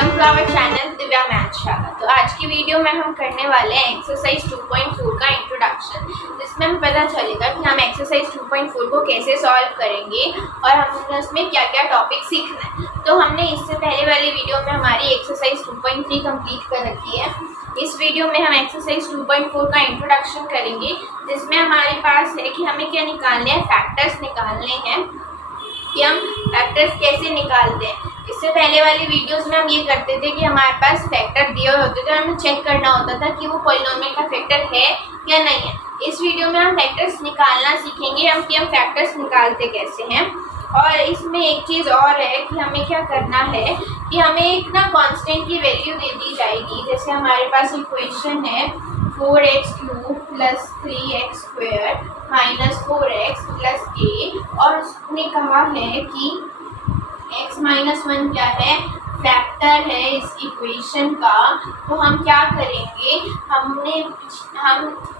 Welcome to our channel Divya math Shala. तो आज की वीडियो में हम करने वाले हैं एक्सरसाइज 2.4 का इंट्रोडक्शन, जिसमें हमें पता चलेगा कि हम एक्सरसाइज 2.4 को कैसे सॉल्व करेंगे और हमें उसमें क्या क्या टॉपिक सीखना है। तो हमने इससे पहले वाली वीडियो में हमारी एक्सरसाइज 2.3 कंप्लीट कर रखी है। इस वीडियो में हम एक्सरसाइज 2.4 का इंट्रोडक्शन करेंगे, जिसमें हमारे पास है कि हमें क्या निकालने हैं, फैक्टर्स निकालने हैं कि हम फैक्टर्स कैसे निकालते हैं। इससे पहले वाली वीडियोस में हम ये करते थे कि हमारे पास फैक्टर दिए हुए होते थे, हमें चेक करना होता था कि वो पॉलिनोमियल का फैक्टर है या नहीं है। इस वीडियो में हम फैक्टर्स निकालना सीखेंगे कि हम फैक्टर्स निकालते कैसे हैं। और इसमें एक चीज़ और है कि हमें क्या करना है कि हमें एक ना कांस्टेंट की वैल्यू दे दी जाएगी। जैसे हमारे पास इक्वेशन है 4x³ + 3x² - 4x + a, और उसने कहा है कि x - 1 क्या है, फैक्टर है इस इक्वेशन का। तो हम क्या करेंगे, हम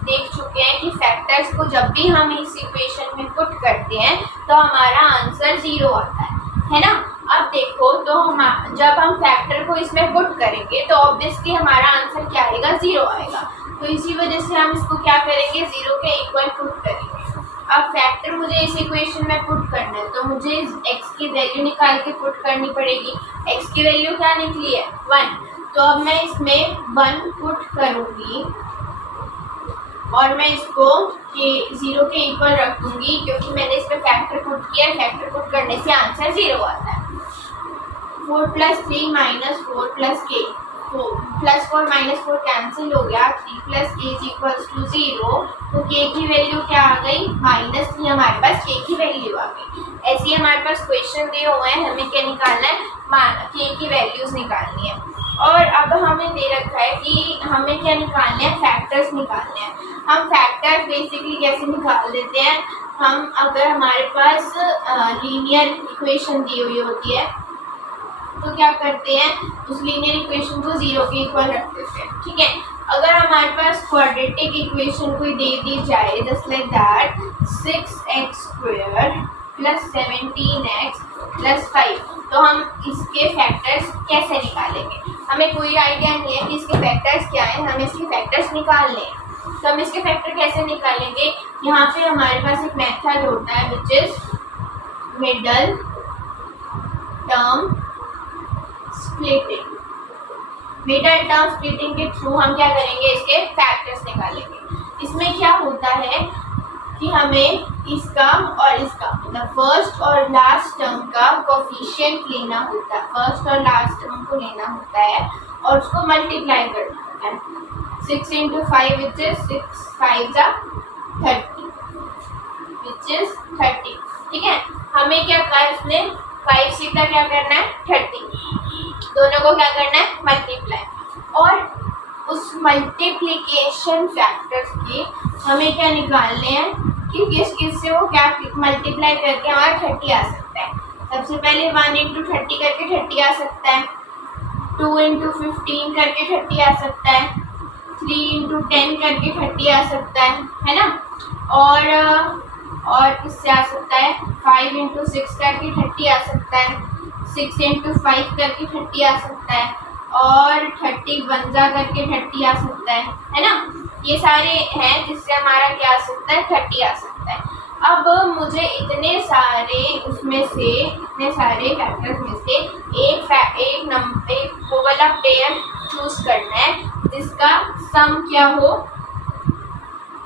देख चुके हैं कि फैक्टर्स को जब भी हम इस इक्वेशन में पुट करते हैं तो हमारा आंसर 0 आता है ना। अब देखो, तो हम जब हम फैक्टर को इसमें पुट करेंगे तो ऑब्वियसली हमारा आंसर क्या आएगा, 0 आएगा। तो इसी वजह से हम इसको क्या करेंगे, 0 के इक्वल पुट करेंगे। अब फैक्टर मुझे इस इक्वेशन में पुट करना है तो मुझे x की वैल्यू निकाल के पुट करनी पड़ेगी। x की वैल्यू क्या निकली है, 1। तो अब मैं इसमें 1 पुट करूँगी और मैं इसको 0 के इक्वल रख दूँगी, क्योंकि मैंने इसमें फैक्टर पुट किया है। फैक्टर पुट करने से आंसर 0 आता है। 4 + 3 - 4 + k, तो +4 - 4 कैंसिल हो गया, 3 + k = 0। तो k की वैल्यू क्या आ गई, -3। हमारे पास k की वैल्यू आ गई। ऐसे ही हमारे पास क्वेश्चन दिए हुए हैं, हमें क्या निकालना है, k की वैल्यूज निकालनी है। और अब हमें दे रखा है कि हमें क्या निकालने हैं, फैक्टर्स निकालने हैं। हम फैक्टर्स बेसिकली कैसे निकाल देते हैं, हम अगर हमारे पास लीनियर इक्वेशन दी हुई होती है तो क्या करते हैं, उस लीनियर इक्वेशन को 0 के इक्वल रख देते हैं, ठीक है। अगर हमारे पास क्वाड्रेटिक इक्वेशन कोई दे दी जाए, just like that 6x² + 17x + 5, तो हम इसके फैक्टर्स कैसे निकालेंगे। हमें कोई आइडिया नहीं है कि इसके फैक्टर्स क्या हैं, हमें इसके फैक्टर्स निकालने हैं। तो हम इसके फैक्टर कैसे निकालेंगे, यहाँ पे हमारे पास एक मेथड होता है which is middle term splitting. Middle term splitting के थ्रू हम क्या करेंगे, इसके फैक्टर्स निकालेंगे। इसमें क्या होता है कि हमें इसका और इसका मतलब फर्स्ट और लास्ट टर्म का कोफिशिएंट लेना होता है। फर्स्ट और लास्ट टर्म को लेना होता है और उसको मल्टीप्लाई करना होता है। 6 × 5 विच इज 6 × 5 = 30 विच इज 30, ठीक है। हमें क्या करना है, इसमें 5 से क्या करना है, 30, दोनों को क्या करना है, मल्टीप्लाई। और उस मल्टीप्लिकेशन फैक्टर्स की हमें क्या निकालने हैं कि किस से वो क्या मल्टीप्लाई करके हमारा 30 आ सकता है। सबसे पहले 1 × 30 करके 30 आ सकता है, 2 × 15 करके 30 आ सकता है, 3 × 10 करके 30 आ सकता है ना। और इससे आ सकता है 5 × 6 करके 30 आ सकता है, 6 × 5 करके 30 आ सकता है, और 30 बंजा करके 30 आ सकता है ना। ये सारे हैं जिससे हमारा क्या आ सकता है, 30 आ सकता है। अब मुझे इतने सारे फैक्टर्स में से एक वो वाला पेयर चूज करना है जिसका सम क्या हो,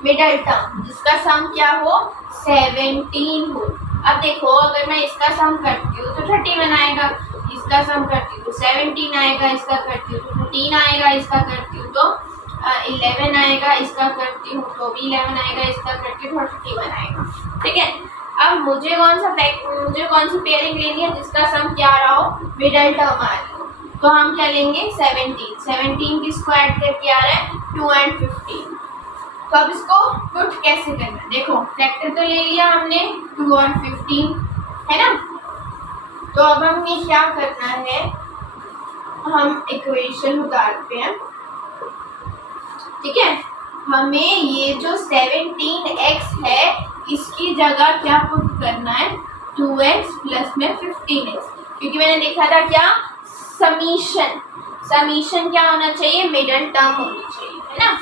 मिडल टर्म, जिसका सम क्या हो, 17 हो। अब देखो, अगर मैं इसका सम करती हूँ तो 31 आएगा, इसका सम करती हूँ तो 17 आएगा, इसका करती हूँ तो 13 आएगा, इसका करती हूँ तो 11 आएगा, इसका करती हूँ तो भी 11 आएगा, इसका करती हूँ तो 31 आएगा, ठीक है। अब मुझे कौन सी पेयरिंग लेनी है जिसका सम क्या आ रहा हो, मिडल टर्म आ रही हो। तो हम क्या लेंगे, 17 की स्क्वायर करके आ रहा है 2 और 15। तो अब इसको पुट कैसे करना है, देखो फैक्टर तो ले लिया हमने 2 और 15, है ना। तो अब हमें क्या करना है, हम इक्वेशन उतारते हैं, ठीक है। हमें ये जो 17x है इसकी जगह क्या पुट करना है, 2x + में 15x, क्योंकि मैंने देखा था क्या, समीशन समीशन क्या होना चाहिए, मिडल टर्म होनी चाहिए, है ना।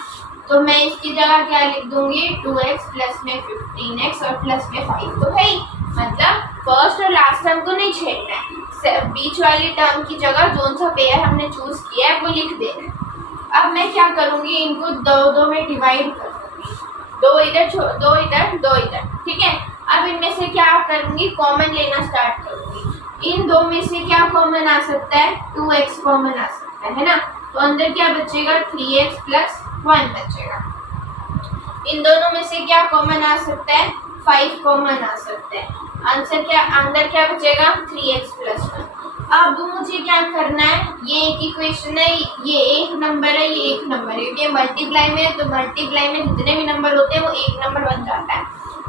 तो मैं इसकी जगह क्या लिख दूंगी, 2x प्लस में 15x और प्लस में 5 तो है ही, मतलब फर्स्ट और लास्ट टर्म को नहीं छेड़ना है, बीच वाली टर्म की जगह जोन सा पेयर हमने चूज किया है वो लिख देना है। अब मैं क्या करूंगी, इनको दो में डिवाइड कर दूंगी, दो इधर दो इधर दो इधर, ठीक है। अब इनमें से क्या करूंगी, कॉमन लेना स्टार्ट करूंगी। इन दो में से क्या कॉमन आ सकता है, 2x कॉमन आ सकता है ना। तो अंदर क्या बचेगा, 3x प्लस 1 बचेगा। इन दोनों में से क्या कॉमन आ सकता है, 5 कॉमन आ सकता है। आंसर क्या, अंदर क्या बचेगा, 3x प्लस 1। अब मुझे क्या करना है, ये एक इक्वेशन है, ये एक नंबर है, ये एक नंबर है, ये मल्टीप्लाई में है तो मल्टीप्लाई में जितने भी नंबर होते हैं वो एक नंबर बन जाता है।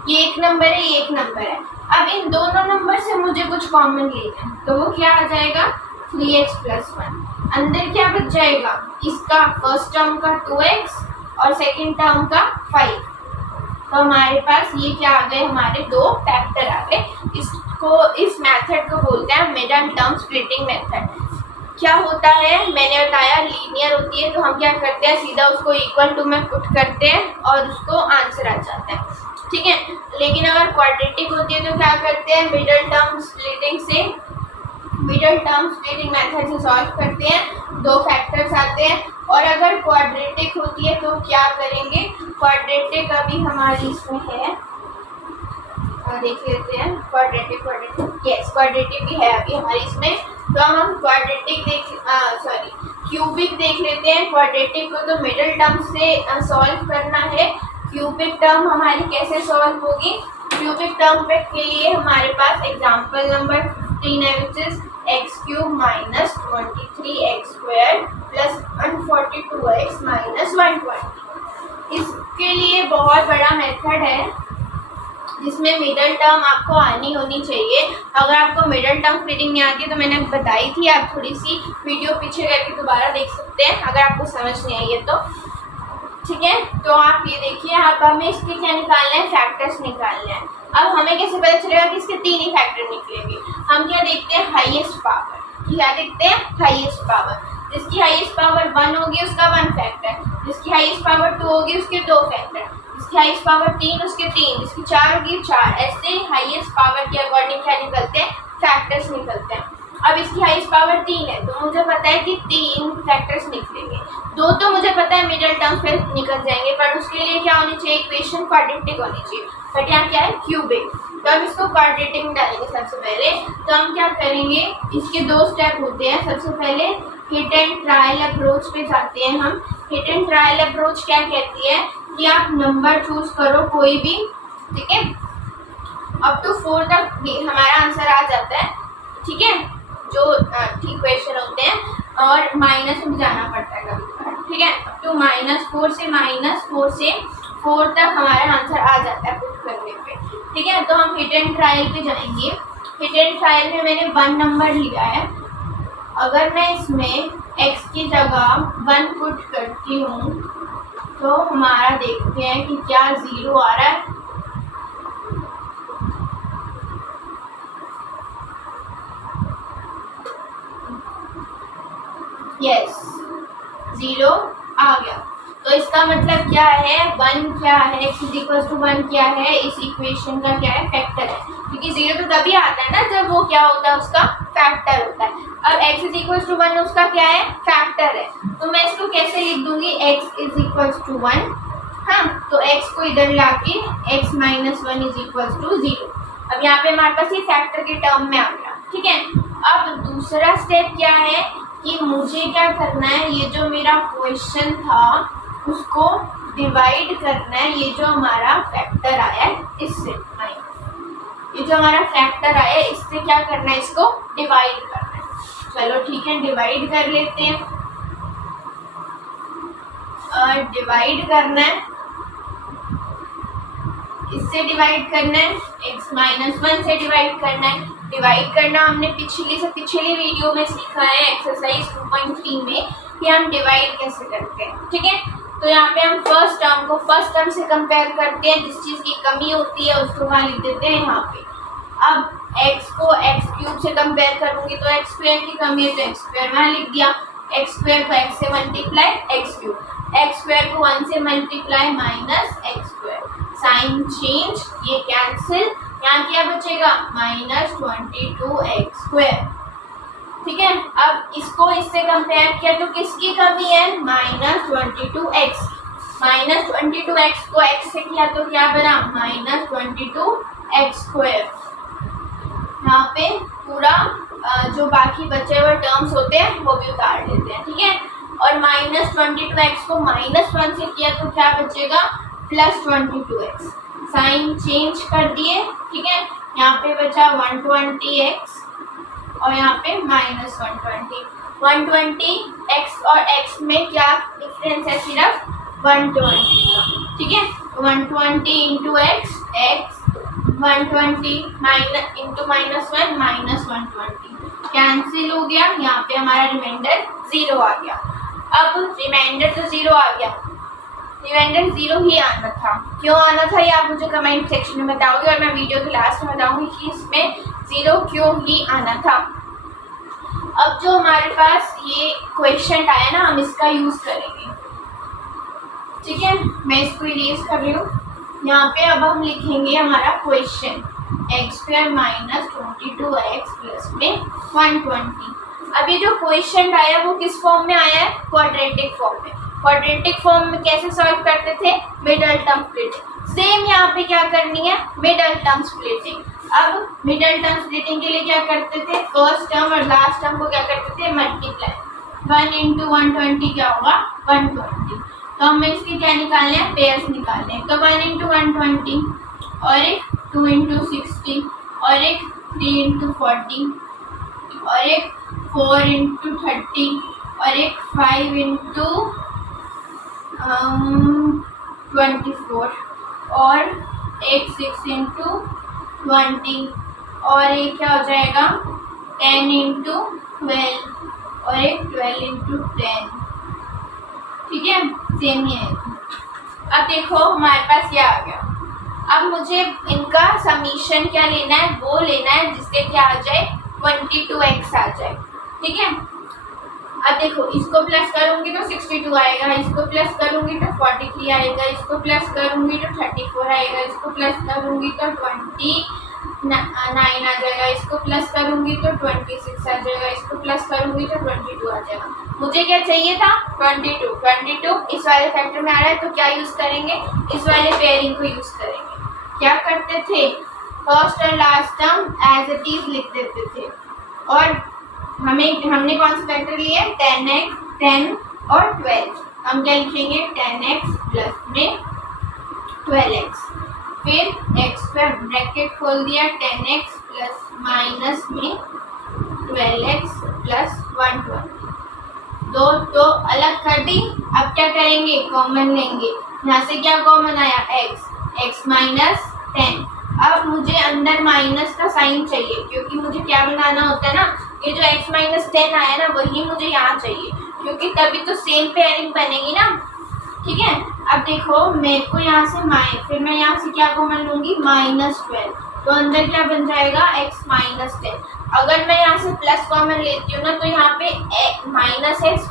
ये एक नंबर है, ये एक नंबर है। अब इन दोनों नंबर से मुझे कुछ कॉमन लेना है, तो वो क्या आ जाएगा, 3x प्लस 1। अंदर क्या बच जाएगा, इसका फर्स्ट टर्म का 2x और सेकंड टर्म का 5। तो हमारे पास ये क्या आ गए, हमारे दो फैक्टर आ गए। इस मेथड को बोलते हैं मिडल टर्म स्प्लिटिंग मेथड। क्या होता है, मैंने बताया लीनियर होती है तो हम क्या करते हैं, सीधा उसको इक्वल टू में पुट करते हैं और उसको आंसर आ जाता है, ठीक है। लेकिन अगर क्वाड्रेटिक होती है तो क्या करते हैं, मिडल टर्म स्प्लिटिंग मेथड से सॉल्व करते हैं, दो फैक्टर्स आते हैं। और अगर क्वाड्रेटिक होती है तो क्या करेंगे, क्वाड्रेटिक अभी हमारी इसमें है, देख लेते हैं, क्वाड्रेटिक भी है अभी हमारी इसमें। तो हम क्वाड्रेटिक क्यूबिक देख लेते हैं। क्वाड्रेटिक को तो मिडल टर्म से सॉल्व करना है। क्यूबिक टर्म हमारी कैसे सॉल्व होगी, क्यूबिक टर्म के लिए हमारे पास एग्जांपल नंबर 15 है, which is x cube minus 23x square plus 142x minus 120। इसके लिए बहुत बड़ा मेथड है जिसमें मिडल टर्म आपको आनी होनी चाहिए। अगर आपको मिडल टर्म स्प्लिटिंग नहीं आती तो मैंने बताई थी, आप थोड़ी सी वीडियो पीछे करके दोबारा देख सकते हैं अगर आपको समझ नहीं आई है तो, ठीक है। तो आप ये देखिए, आप हमें इसके क्या निकालना है, फैक्टर्स निकालना है। अब हमें कैसे पता चलेगा कि इसके 3 ही फैक्टर निकलेंगे, हम क्या देखते हैं, हाईएस्ट पावर। क्या देखते हैं, हाईएस्ट पावर। जिसकी हाईएस्ट पावर 1 होगी उसका 1 फैक्टर, जिसकी हाईएस्ट पावर 2 होगी उसके 2 फैक्टर, जिसकी हाईएस्ट पावर 3 उसके 3, जिसकी 4 होगी 4। ऐसे हाईएस्ट पावर के अकॉर्डिंग क्या निकलते हैं, फैक्टर्स निकलते हैं। अब इसकी हाईएस्ट पावर 3 है तो मुझे पता है कि 3 फैक्टर्स निकलेंगे। 2 तो मुझे पता है मिडल टर्म पे निकल जाएंगे, पर उसके लिए क्या होनी चाहिए, इक्वेशन क्वाड्रेटिक होनी चाहिए। बट यहाँ क्या है, क्यूबिक। तो हम इसको क्वाड्रेटिक में डालेंगे सबसे पहले। तो हम क्या करेंगे, इसके 2 स्टेप होते हैं। सबसे पहले हिट एंड ट्रायल अप्रोच पे जाते हैं हम। हिट एंड ट्रायल अप्रोच क्या कहती है कि आप नंबर चूज करो कोई भी, ठीक है, अप टू 4 तक हमारा आंसर आ जाता है, ठीक है, जो ठीक क्वेश्चन होते हैं, और माइनस में जाना पड़ता है कभी, ठीक है। अप टू -4 से 4 तक हमारा आंसर आ जाता है पुट करने पे, ठीक है। तो हम हिट एंड ट्रायल पे जाएंगे। हिट एंड ट्रायल में मैंने 1 नंबर लिया है। अगर मैं इसमें x की जगह 1 पुट करती हूँ तो हमारा देखते हैं कि क्या 0 आ रहा है। यस, 0 आ गया। तो इसका मतलब क्या है, 1 क्या है, x = 1 क्या है, इस इक्वेशन का क्या है, फैक्टर है। क्योंकि 0 तो तभी आता है ना जब वो क्या होता है, उसका फैक्टर होता है। अब x = 1 उसका क्या है, फैक्टर है। तो मैं इसको कैसे लिख दूंगी, x = 1, हाँ, तो x को इधर लाके x - 1 = 0। अब यहाँ पे हमारे पास ये फैक्टर के टर्म में आ गया, ठीक है। अब दूसरा स्टेप क्या है कि मुझे क्या करना है, ये जो मेरा क्वेश्चन था उसको डिवाइड करना है। ये जो हमारा फैक्टर आया है इससे, ये जो हमारा फैक्टर आया है इससे क्या करना है, इसको डिवाइड करना है। चलो ठीक है, डिवाइड कर लेते हैं। डिवाइड करना है, इससे डिवाइड करना है, x - 1 से डिवाइड करना है। डिवाइड करना हमने पिछली वीडियो में सीखा है, एक्सरसाइज 2.3 में, कि हम डिवाइड कैसे करते हैं, ठीक है। तो यहाँ पे हम फर्स्ट टर्म को फर्स्ट टर्म से कंपेयर करते हैं, जिस चीज़ की कमी होती है उसको वहाँ लिख देते हैं यहाँ पे। अब x को x³ से कंपेयर करूँगी तो x² की कमी है तो x² वहाँ लिख दिया। एक्स स्क्वायर को x से multiply x cube, x square को 1 से multiply minus x square, sign change, ये कैंसिल, यहाँ क्या बचेगा -22x स्क्वायर। ठीक है, अब इसको इससे कंपेयर किया तो किसकी कमी है -22x, -22x को x से किया तो क्या बना -22x स्क्वायर। यहाँ पे पूरा जो बाकी बचे हुए टर्म्स होते हैं वो भी उतार लेते हैं। ठीक है, और -22x को -1 से किया तो क्या बचेगा +22x, साइन चेंज कर दिए। ठीक है, यहाँ पे बचा 120x और यहाँ पे -120, 120x और x में क्या डिफरेंस है, सिर्फ 120 का। ठीक है, 120 इंटू x, 120 इंटू -1 -120 कैंसिल हो गया, यहाँ पे हमारा रिमाइंडर 0 आ गया। अब रिमाइंडर तो 0 आ गया, रिमाइंडर 0 ही आना था। क्यों आना था ये आप मुझे कमेंट सेक्शन में बताओगे और मैं वीडियो के लास्ट में बताऊंगी कि इसमें 0 क्यों ही आना था। अब जो हमारे पास ये क्वेश्चन आया ना, हम इसका यूज करेंगे। ठीक है, मैं इसको इरेज कर रही हूँ। यहाँ पे अब हम लिखेंगे हमारा question x square -22x plus में 120। अब ये जो क्वेश्चन आया वो किस फॉर्म में आया है, क्वाड्रेटिक फॉर्म में। क्वाड्रेटिक फॉर्म में कैसे सॉल्व करते थे, मिडल टर्म स्प्लिटिंग। सेम यहाँ पे क्या करनी है, मिडल टर्म स्प्लिटिंग। अब मिडल टर्म स्प्लिटिंग के लिए क्या करते थे, फर्स्ट टर्म और लास्ट टर्म को क्या करते थे मल्टीप्लाई, 1 इंटू 120 क्या होगा 120। तो हमें इसके क्या निकालने हैं, पेयर्स निकालने हैं। तो 1 इंटू 120 और एक 2 इंटू 60 और एक 3 इंटू 40 और एक 4 इंटू 30 और एक 5 इंटू 24 और एक 6 इंटू 20 और एक क्या हो जाएगा 10 इंटू 12 और एक 12 इंटू 10। ठीक है, सेम ही है। अब देखो हमारे पास ये आ गया। अब मुझे इनका समीशन क्या लेना है, वो लेना है जिससे क्या आ जाए 22x आ जाए। ठीक है, अब देखो इसको प्लस करूंगी तो 62 आएगा, इसको प्लस करूंगी तो 43 आएगा, इसको प्लस करूंगी तो 34 आएगा, इसको प्लस करूंगी तो 29 आ जाएगा, इसको प्लस करूंगी तो 26 आ जाएगा, इसको प्लस करूंगी तो 22 आ जाएगा। मुझे क्या चाहिए था 22 इस वाले फैक्टर में आ रहा है तो क्या यूज करेंगे, इस वाले पेयरिंग को यूज करेंगे। क्या करते थे, फर्स्ट और last term as it is लिख देते थे और हमने कौन सा फैक्टर लिया है 10x 10 और 12। हम क्या लिखेंगे 10x प्लस में 12x, फिर x पर ब्रैकेट खोल दिया 10x प्लस माइनस में 12x प्लस 120। दो तो अलग कर दी। अब क्या करेंगे, कॉमन लेंगे। यहाँ से क्या कॉमन आया x माइनस 10। अब मुझे अंदर माइनस का साइन चाहिए क्योंकि मुझे क्या बनाना होता है ना, ये जो x माइनस 10 आया ना वही मुझे यहाँ चाहिए क्योंकि तभी तो सेम पेयरिंग बनेगी ना। ठीक है, अब देखो मेरे को यहाँ से फिर मैं यहाँ से क्या कॉमन लूँगी -12, तो अंदर क्या बन जाएगा x माइनस 10। अगर मैं यहाँ से प्लस कॉमन लेती हूँ ना तो यहाँ पे -x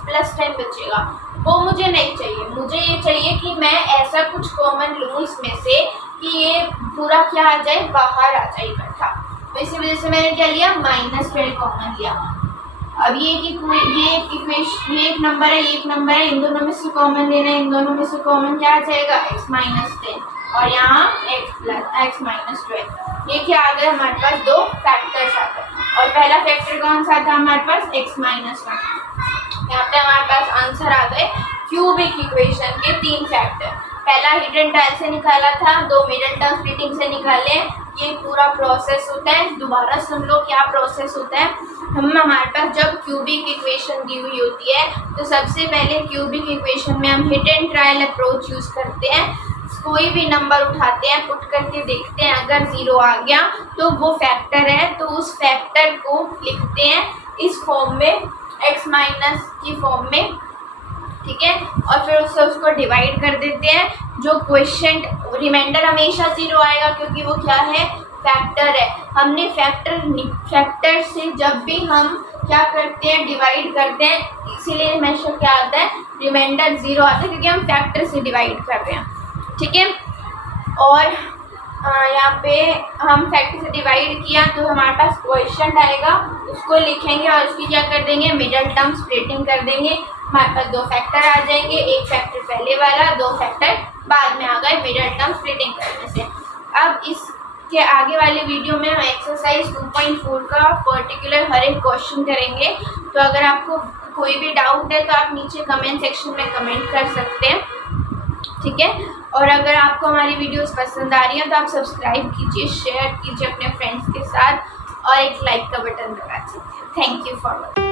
प्लस 10 बचेगा, वो मुझे नहीं चाहिए। मुझे ये चाहिए कि मैं ऐसा कुछ कॉमन लूँ इसमें से कि ये पूरा क्या आ जाए, बाहर आ जाए इकट्ठा। तो इसी वजह से मैंने क्या लिया -12 कॉमन लिया। अब ये एक नंबर है, एक नंबर है, इन दोनों में से कॉमन लेना है, इन दोनों में से कॉमन क्या आ जाएगा x माइनस 10 और यहाँ x माइनस 12। ये क्या आ गए हमारे पास, दो फैक्टर्स आ गए। और पहला फैक्टर कौन सा था हमारे पास x माइनस 1। यहाँ पे हमारे पास आंसर आ गए क्यूबिक इक्वेशन के 3 फैक्टर। पहला हिडन ट्रायल से निकाला था, 2 मिडल टर्म स्प्लिटिंग से निकाले। ये पूरा प्रोसेस होता है, दोबारा सुन लो क्या प्रोसेस होता है। हमारे पास जब क्यूबिक इक्वेशन दी हुई होती है तो सबसे पहले क्यूबिक इक्वेशन में हम hit and trial approach use करते हैं। कोई भी नंबर उठाते हैं, पुट करके देखते हैं, अगर 0 आ गया तो वो फैक्टर है, तो उस फैक्टर को लिखते हैं इस फॉर्म में, x माइनस की फॉर्म में। ठीक है, और फिर उसको डिवाइड कर देते हैं। जो क्वेश्चन रिमाइंडर हमेशा 0 आएगा क्योंकि वो क्या है, फैक्टर है। हमने फैक्टर से जब भी हम क्या करते हैं, डिवाइड करते हैं, इसीलिए हमेशा क्या आता है, रिमाइंडर 0 आता है, क्योंकि हम फैक्टर से डिवाइड कर रहे हैं। ठीक है, और यहाँ पे हम फैक्टर से डिवाइड किया तो हमारे पास क्वेश्चन आएगा, उसको लिखेंगे और उसकी क्या कर देंगे, मिडल टर्म स्प्लिटिंग कर देंगे। हमारे पास 2 फैक्टर आ जाएंगे, एक फैक्टर पहले वाला, 2 फैक्टर बाद में आ गए मिडल टर्म स्प्लिटिंग करने से। अब इसके आगे वाले वीडियो में हम एक्सरसाइज 2.4 का पर्टिकुलर हर एक क्वेश्चन करेंगे। तो अगर आपको कोई भी डाउट है तो आप नीचे कमेंट सेक्शन में कमेंट कर सकते हैं। ठीक है, और अगर आपको हमारी वीडियोस पसंद आ रही है तो आप सब्सक्राइब कीजिए, शेयर कीजिए अपने फ्रेंड्स के साथ और एक लाइक का बटन दबा दीजिए। Thank you for watching.